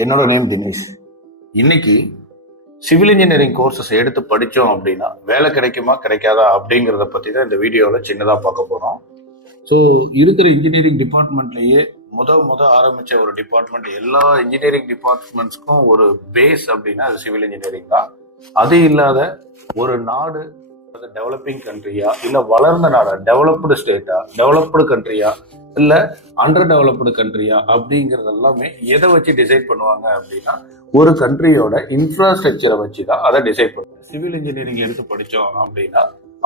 என்னோட நேம் தினேஷ். இன்னைக்கு civil engineering courses எடுத்து படித்தோம் அப்படின்னா வேலை கிடைக்குமா கிடைக்காதா அப்படிங்கிறத பற்றி தான் இந்த வீடியோவில் சின்னதாக பார்க்க போகிறோம். ஸோ இருக்கிற இன்ஜினியரிங் டிபார்ட்மெண்ட்லேயே முத ஆரம்பித்த ஒரு டிபார்ட்மெண்ட், எல்லா இன்ஜினியரிங் டிபார்ட்மெண்ட்ஸ்க்கும் ஒரு பேஸ் அப்படின்னா அது சிவில் இன்ஜினியரிங் தான். அது இல்லாத ஒரு நாடு டெவலப்பிங் கண்ட்ரியா இல்லை வளர்ந்த நாடா, டெவலப்டு ஸ்டேட்டா, டெவலப்டு கண்ட்ரியா இல்லை அண்டர் டெவலப்டு கண்ட்ரியா அப்படிங்கிறது எல்லாமே எதை வச்சு டிசைட் பண்ணுவாங்க அப்படின்னா ஒரு கண்ட்ரியோட இன்ஃப்ராஸ்ட்ரக்சரை வச்சு தான் அதை டிசைட் பண்ணுவாங்க. சிவில் இன்ஜினியரிங் எடுத்து படித்தோம் அப்படின்னா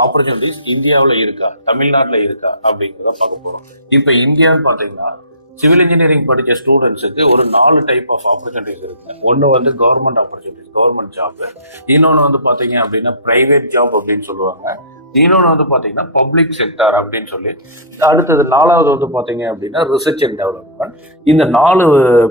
ஆப்பர்ச்சுனிட்டிஸ் இந்தியாவில் இருக்கா, தமிழ்நாட்டில் இருக்கா அப்படிங்கிறத பார்க்க போகிறோம். இப்போ இந்தியான்னு பார்த்தீங்கன்னா சிவில் இன்ஜினியரிங் படித்த ஸ்டூடெண்ட்ஸுக்கு ஒரு 4 டைப் ஆஃப் ஆப்பர்ச்சுனிட்டிஸ் இருக்கு. ஒன்று வந்து கவர்மெண்ட் ஆப்பர்ச்சுனிட்டிஸ், கவர்மெண்ட் ஜாப். இன்னொன்று வந்து பார்த்தீங்க அப்படின்னா பிரைவேட் ஜாப் அப்படின்னு சொல்லுவாங்க. இன்னொன்று வந்து பார்த்தீங்கன்னா பப்ளிக் செக்டார் அப்படின்னு சொல்லி, அடுத்தது 4வது வந்து பார்த்தீங்க அப்படின்னா ரிசர்ச் அண்ட் டெவலப்மெண்ட். இந்த 4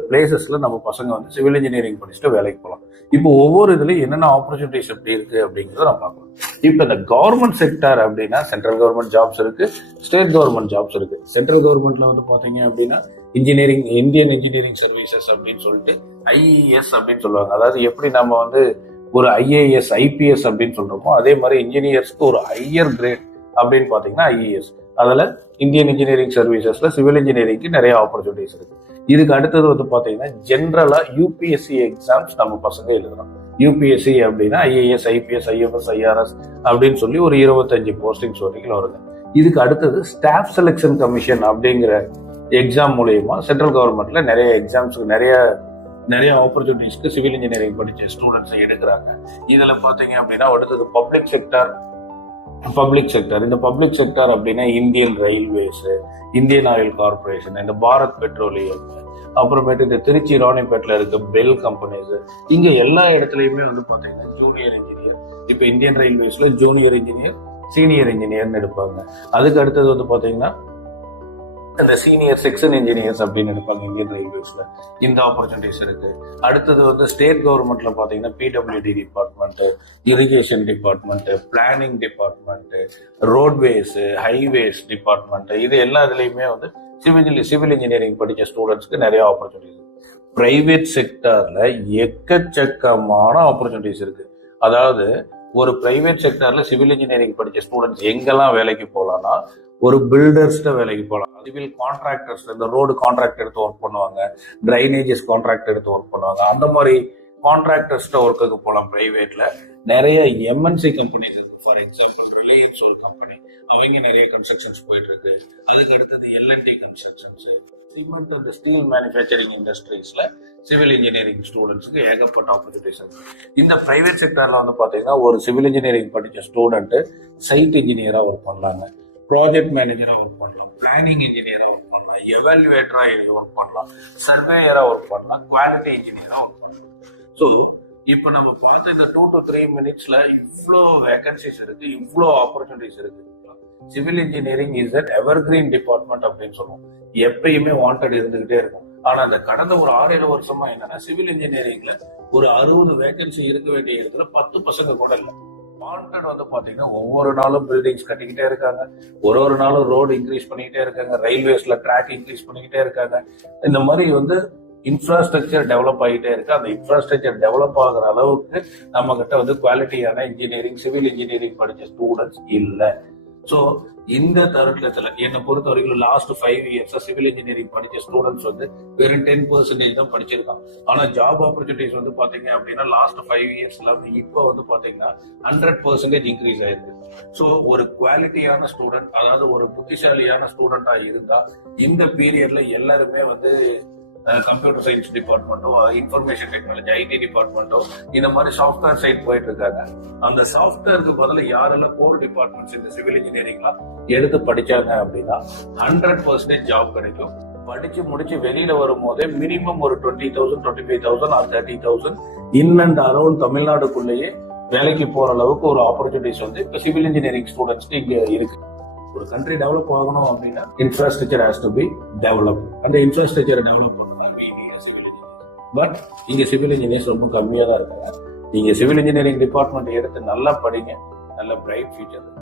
பிளேசஸ்ல நம்ம பசங்க வந்து சிவில் இன்ஜினியரிங் படிச்சுட்டு வேலைக்கு போகலாம். இப்போ ஒவ்வொரு இதுலையும் என்னென்ன ஆப்பர்ச்சுனிட்டிஸ் எப்படி இருக்கு அப்படிங்கிறத நம்ம பார்க்கலாம். இப்போ இந்த கவர்மெண்ட் செக்டார் அப்படின்னா சென்ட்ரல் கவர்மெண்ட் ஜாப்ஸ் இருக்கு, ஸ்டேட் கவர்மெண்ட் ஜாப்ஸ் இருக்கு. சென்ட்ரல் கவர்மெண்ட்ல வந்து பார்த்தீங்க அப்படின்னா இந்தியன் இன்ஜினியரிங் சர்வீசஸ் அப்படின்னு சொல்லிட்டு IES அப்படின்னு சொல்லுவாங்க. அதாவது எப்படி நம்ம வந்து ஒரு IAS IPS அப்படின்னு சொல்றோமோ அதே மாதிரி இன்ஜினியர்ஸ்க்கு ஒரு ஹையர் கிரேட் அப்படின்னு பாத்தீங்கன்னா IES. அதுல இந்தியன் இன்ஜினியரிங் சர்வீசஸ்ல சிவில் இன்ஜினியரிங்க்கு நிறைய ஆப்பர்ச்சுனிட்டிஸ் இருக்கு. இதுக்கு அடுத்தது வந்து பாத்தீங்கன்னா ஜென்ரலா UPSC எக்ஸாம்ஸ் நம்ம பசங்க எழுதுறோம். UPSC அப்படின்னா IAS IPS IFS IRS அப்படின்னு சொல்லி ஒரு 25 போஸ்டிங்ஸ் வரைக்கும் வருது. இதுக்கு அடுத்தது ஸ்டாஃப் செலெக்ஷன் கமிஷன் அப்படிங்கிற எக்ஸாம் மூலயமா சென்ட்ரல் கவர்மெண்ட்ல நிறைய எக்ஸாம்ஸ்க்கு நிறைய ஆப்பர்ச்சுனிட்டிஸ்க்கு சிவில் இன்ஜினியரிங் படிச்ச ஸ்டூடெண்ட்ஸ் எடுக்கிறாங்க. இதுல பாத்தீங்க அப்படின்னா அடுத்தது பப்ளிக் செக்டார். இந்த பப்ளிக் செக்டார் அப்படின்னா Indian railways, Indian oil corporation, இந்த பாரத் பெட்ரோலியம், அப்புறமேட்டு இந்த திருச்சி ராணிப்பேட்டில் இருக்க பெல் கம்பெனிஸ், இங்க எல்லா இடத்துலயுமே வந்து பாத்தீங்கன்னா ஜூனியர் இன்ஜினியர். இப்ப இந்தியன் ரயில்வேஸ்ல ஜூனியர் இன்ஜினியர், சீனியர் இன்ஜினியர்னு எடுப்பாங்க. அதுக்கு அடுத்தது வந்து பாத்தீங்கன்னா இந்த சீனியர் செக்ஷன் இன்ஜினியர்ஸ் அப்படின்னு எடுப்பாங்க இந்தியன் ரயில்வேஸ்ல. இந்த ஆப்பர்ச்சுனிட்டிஸ் இருக்கு. அடுத்தது வந்து ஸ்டேட் கவர்மெண்ட்ல பாத்தீங்கன்னா PWD department, irrigation department, planning department, roadways, highways department, இது எல்லா இதுலயுமே வந்து சிவில் இன்ஜினியரிங் படிச்ச ஸ்டூடெண்ட்ஸ்க்கு நிறைய ஆப்பர்ச்சுனிட்டிஸ். பிரைவேட் செக்டார்ல எக்கச்சக்கமான ஆப்பர்ச்சுனிட்டிஸ் இருக்கு. அதாவது ஒரு பிரைவேட் செக்டார்ல சிவில் இன்ஜினியரிங் படிச்ச ஸ்டூடெண்ட்ஸ் எங்கெல்லாம் வேலைக்கு போகலாம்னா ஒரு பில்டர்ஸ்ட வேலைக்கு போகலாம், சிவில் கான்ட்ராக்டர்ஸ், இந்த ரோடு கான்ட்ராக்ட் எடுத்து ஒர்க் பண்ணுவாங்க, டிரைனேஜஸ் கான்ட்ராக்ட் எடுத்து ஒர்க் பண்ணுவாங்க, அந்த மாதிரி கான்ட்ராக்டர்ஸ்ட ஒர்க்குக்கு போகலாம். பிரைவேட்ல நிறைய MNC கம்பெனிஸ் இருக்கு. ஃபார் எக்ஸாம்பிள் ரிலையன்ஸ் ஒரு கம்பெனி, அவங்க நிறைய கன்ஸ்ட்ரக்ஷன்ஸ் போயிட்டு இருக்கு. அதுக்கு அடுத்தது L&T constructions, cement and steel manufacturing இண்டஸ்ட்ரீஸ்ல சிவில் இன்ஜினியரிங் ஸ்டூடெண்ட்ஸ்க்கு ஏகப்பட்ட ஆப்பர்ச்சுனிட்டிஸ் இருக்கு. இந்த பிரைவேட் செக்டர்ல வந்து பாத்தீங்கன்னா ஒரு சிவில் இன்ஜினியரிங் படிச்ச ஸ்டூடெண்ட் சைட் இன்ஜினியரா ஒர்க் பண்ணலாங்க, ப்ராஜெக்ட் மேனேஜரா ஒர்க் பண்ணலாம், பிளானிங் இன்ஜினியரா ஒர்க் பண்ணலாம், எவாலுவேட்டரா ஒர்க் பண்ணலாம், சர்வேயரா ஒர்க் பண்ணலாம், குவாலிட்டி இன்ஜினியரா ஒர்க் பண்ணலாம். ஸோ இப்போ நம்ம பார்த்த இந்த 2 to 3 மினிட்ஸ்ல இவ்வளோ வேகன்சிஸ் இருக்கு, இவ்வளோ ஆப்பர்ச்சுனிட்டிஸ் இருக்கு. Civil engineering is an evergreen department அப்படின்னு சொல்லுவோம். எப்பயுமே வாண்டட் இருந்துகிட்டே இருக்கும். ஆனா அந்த கடந்த ஒரு 6-7 வருஷமா என்னன்னா சிவில் இன்ஜினியரிங்ல ஒரு 60 வேகன்சி இருக்க வேண்டிய இடத்துல 10 பசங்க கூட இல்லை. வாண்டட் வந்து பாத்தீங்கன்னா ஒவ்வொரு நாளும் பில்டிங்ஸ் கட்டிக்கிட்டே இருக்காங்க, ஒரு நாளும் ரோடு இன்க்ரீஸ் பண்ணிக்கிட்டே இருக்காங்க, ரயில்வேஸ்ல ட்ராக் இன்க்ரீஸ் பண்ணிக்கிட்டே இருக்காங்க. இந்த மாதிரி வந்து இன்ஃப்ராஸ்ட்ரக்சர் டெவலப் ஆகிட்டே இருக்கு. அந்த இன்ஃப்ராஸ்ட்ரக்சர் டெவலப் ஆகுற அளவுக்கு நம்ம கிட்ட வந்து குவாலிட்டியான இன்ஜினியரிங், சிவில் இன்ஜினியரிங் படிச்ச ஸ்டூடெண்ட்ஸ் இல்லை. ஸோ இந்த தருணத்துல என்னை பொறுத்த வரைக்கும் லாஸ்ட் 5 இயர்ஸ் சிவில் இன்ஜினியரிங் படிச்ச ஸ்டூடெண்ட்ஸ் வந்து வெறும் 10% தான் படிச்சிருக்காங்க. ஆனா ஜாப் ஆப்பர்ச்சுனிட்டிஸ் வந்து பாத்தீங்க அப்படின்னா லாஸ்ட் 5 இயர்ஸ்ல வந்து இப்போ வந்து பாத்தீங்கன்னா 100% இன்க்ரீஸ் ஆயிருக்கு. ஸோ ஒரு குவாலிட்டியான ஸ்டூடெண்ட், அதாவது ஒரு புத்திசாலியான ஸ்டூடெண்டா இருந்தா இந்த பீரியட்ல எல்லாருமே வந்து கம்ப்யூட்டர் சயின்ஸ் டிபார்ட்மெண்ட்டோ, இன்ஃபர்மேஷன் டெக்னாலஜி IT டிபார்ட்மெண்ட்டோ, இந்த மாதிரி சாஃப்ட்வேர் சைட் போயிட்டு இருக்காங்க. அந்த சாஃப்ட்வேருக்கு பதில யாரெல்லாம் கோர் டிபார்ட்மெண்ட்ஸ் இந்த சிவில் இன்ஜினியரிங்லாம் எடுத்து படிச்சாங்க அப்படின்னா 100% ஜாப் கிடைக்கும். படிச்சு முடிச்சு வெளியில வரும் போதே மினிமம் ஒரு 20,000, 25,000 or 30,000 இன் அண்ட் அரௌண்ட் தமிழ்நாடுக்குள்ளேயே வேலைக்கு போற அளவுக்கு ஒரு ஆப்பர்ச்சுனிட்டிஸ் வந்து இப்ப சிவில் இன்ஜினியரிங் ஸ்டூடெண்ட்ஸ்க்கு இங்க இருக்கு. ஒரு கண்ட்ரி டெவலப் ஆகணும் அப்படின்னா infrastructure has to be develop. அந்த இன்ஃப்ராஸ்ட்ரக்சர் டெவலப் பண்ணலாம் சிவில் இன்ஜினியர். பட் இங்க சிவில் இன்ஜினியர்ஸ் ரொம்ப கம்மியா தான் இருக்காங்க. நீங்க சிவில் இன்ஜினியரிங் டிபார்ட்மெண்ட் எடுத்து நல்லா படிங்க, நல்ல பிரைட் ஃபியூச்சர்.